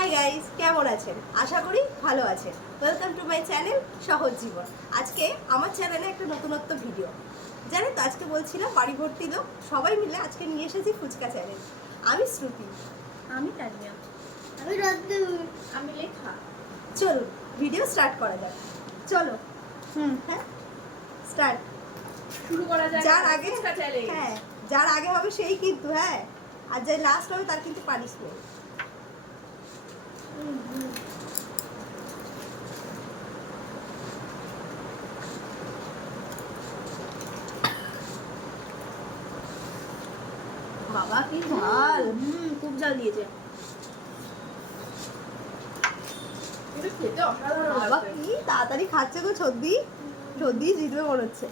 Hi guys, কেমন আছেন? আশা করি ভালো আছেন। ওয়েলকাম টু মাই চ্যানেল সহজ জীবন। আজকে আমার চ্যানেলে একটা নতুনত্ব ভিডিও। জানেন তো, আজকে বলছিলাম বাড়ি ভর্তি লোক সবাই মিলে আজকে নিয়ে এসেছি ফুচকা চ্যালেঞ্জ। আমি শ্রুতি, আমি তানিয়া, আমি রদ্দুর, আমি লেখা। চলুন ভিডিও স্টার্ট করা যাক। চলো, হ্যাঁ স্টার্ট। শুরু করা যাক যার আগে ফুচকা চ্যালেঞ্জ। হ্যাঁ, যার আগে হবে সেই কিন্তু, হ্যাঁ, আর যে লাস্ট হবে তার কিন্তু পানিশমেন্ট। বাবা কি ঝাল! খুব ঝাল দিয়েছে। কিন্তু খেতে অসাধারণ বাবা লাগছে। কি তাড়াতাড়ি খাচ্ছে গো ছদ্দি, ছদ্দি জিতবে মনে হচ্ছে।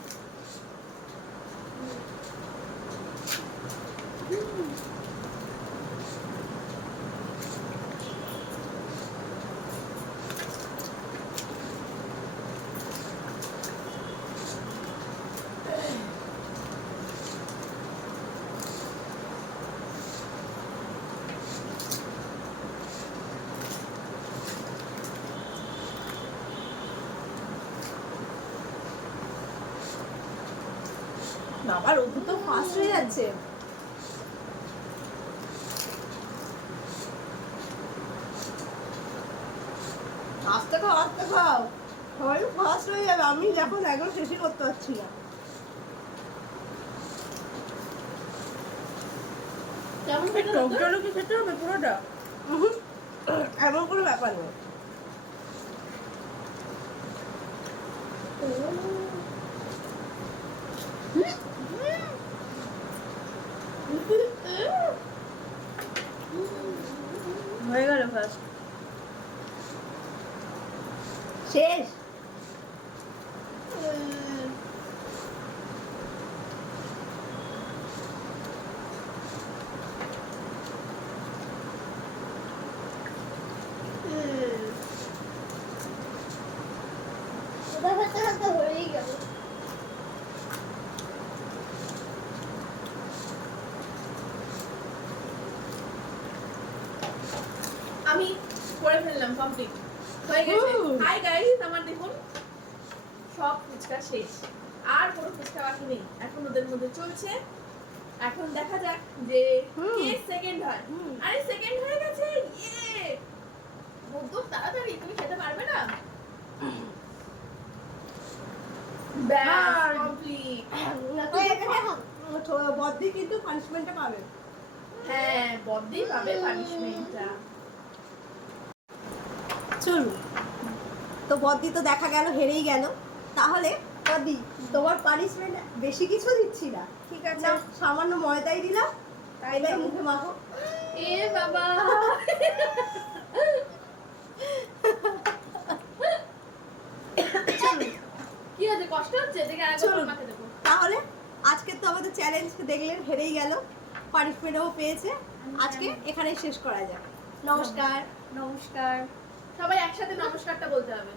বাবা রঘু তো ফাস্ট হয়ে যাচ্ছে। আস্তে খাও, আস্তে খাও, সবাই ফাস্ট হয়ে যাবে। আমি এখন একদম শেষই করতে পারছি না। কেমন খেতে টক টক জলও কি খেতে হবে পুরোটা? এমন কোনো ব্যাপার নেই। হয়ে গেল ফার্স্ট। শেষ। ওটা খেতে খেতে হয়েই গেল। আমি করে ফেললাম, কমপ্লিট হয়ে গেছে। হাই গাইস, আমার দেখুন সব ফুচকা শেষ, আর কোনো ফুচকা বাকি নেই। এখন ওদের মধ্যে চলছে। এখন দেখা যাক যে কে সেকেন্ড হয়। আরে সেকেন্ড হয়ে গেছে, ইয়ে! বহুত তাড়াতাড়ি, তুমি খেতে পারবে না? ব্যাস কমপ্লিট। বদ্দি কিন্তু পানিশমেন্টটা পাবে। হ্যাঁ, বদ্দি পাবে পানিশমেন্টটা। চলুন, তো বদ্দি তো দেখা গেল হেরেই গেল। তাহলে বদ্দি, তোমার পানিশমেন্ট বেশি কিছু দিচ্ছি না, ঠিক আছে? সামান্য ময়দাই দিলাম, তাই মুখে মাখো। এ বাবা, কি হচ্ছে? কষ্ট হচ্ছে? দেখে আরেকবার মাকে দেবো। তাহলে আজকে তো আমাদের চ্যালেঞ্জ দেখলেন, হেরেই গেল, পানিশমেন্টও পেয়েছে। আজকে এখানেই শেষ করা যাক। নমস্কার। নমস্কার। সবাই একসাথে নমস্কারটা বলতে হবে।